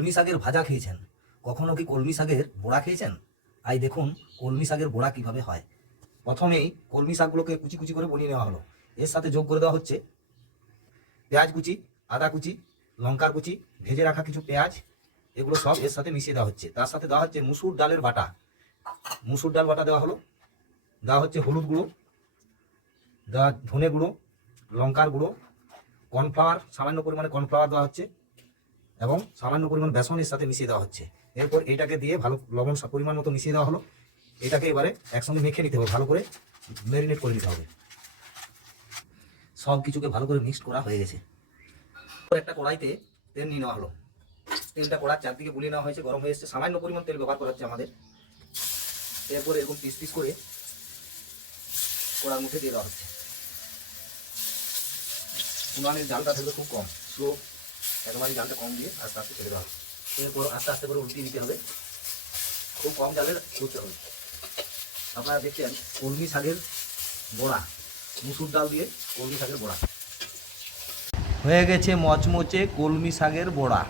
কলমি শাকের ভাজা খেয়েছেন? কখনো কি কলমি শাকের বড়া খেয়েছেন? আই দেখুন কলমি শাকের বড়া কিভাবে হয়। প্রথমেই কলমি শাকগুলোকে কুচি কুচি করে বনিয়ে নেওয়া হলো। এর সাথে যোগ করে দেওয়া হচ্ছে পেঁয়াজ কুচি, আদা কুচি, লঙ্কার কুচি, ভেজে রাখা কিছু পেঁয়াজ, এগুলো সব এর সাথে মিশিয়ে দেওয়া হচ্ছে। তার সাথে দেওয়া হচ্ছে মুসুর ডালের বাটা, মুসুর ডাল বাটা দেওয়া হলো। দেওয়া হচ্ছে হলুদ গুঁড়ো, দেওয়া ধনে গুঁড়ো, লঙ্কার গুঁড়ো, কর্নফ্লাওয়ার, সামান্য পরিমাণে কর্নফ্লাওয়ার দেওয়া হচ্ছে এবং সামান্য পরিমাণ বেসনের সাথে মিশিয়ে দেওয়া হচ্ছে। এরপর এটাকে দিয়ে ভালো লবণ পরিমাণ মতো মিশিয়ে দেওয়া হলো। এটাকে এবারে একসঙ্গে মেখে নিতে হবে, ভালো করে ম্যারিনেট করে নিতে হবে। সব কিছুকে ভালো করে মিক্সড করা হয়ে গেছে। একটা কড়াইতে তেল নিয়ে নেওয়া হলো। তেলটা কড়ার চারদিকে বুলিয়ে নেওয়া হয়েছে, গরম হয়ে এসেছে। সামান্য পরিমাণ তেল ব্যবহার করা হচ্ছে আমাদের। এরপরে এরকম পিস পিস করে কড়ার মুখে দিয়ে দেওয়া হচ্ছে। উনানের জালটা থাকবে খুব কম, স্লো, একেবারে জালটা কম দিয়ে আস্তে আস্তে ছেড়ে দেওয়া হবে। এরপর আস্তে আস্তে করে উল্টিয়ে দিতে হবে, খুব কম জালের করতে হবে। আপনারা দেখছেন কলমি শাকের বড়া, মুসুর ডাল দিয়ে কলমি শাকের বড়া হয়ে গেছে, মচমচে কলমি শাকের বড়া।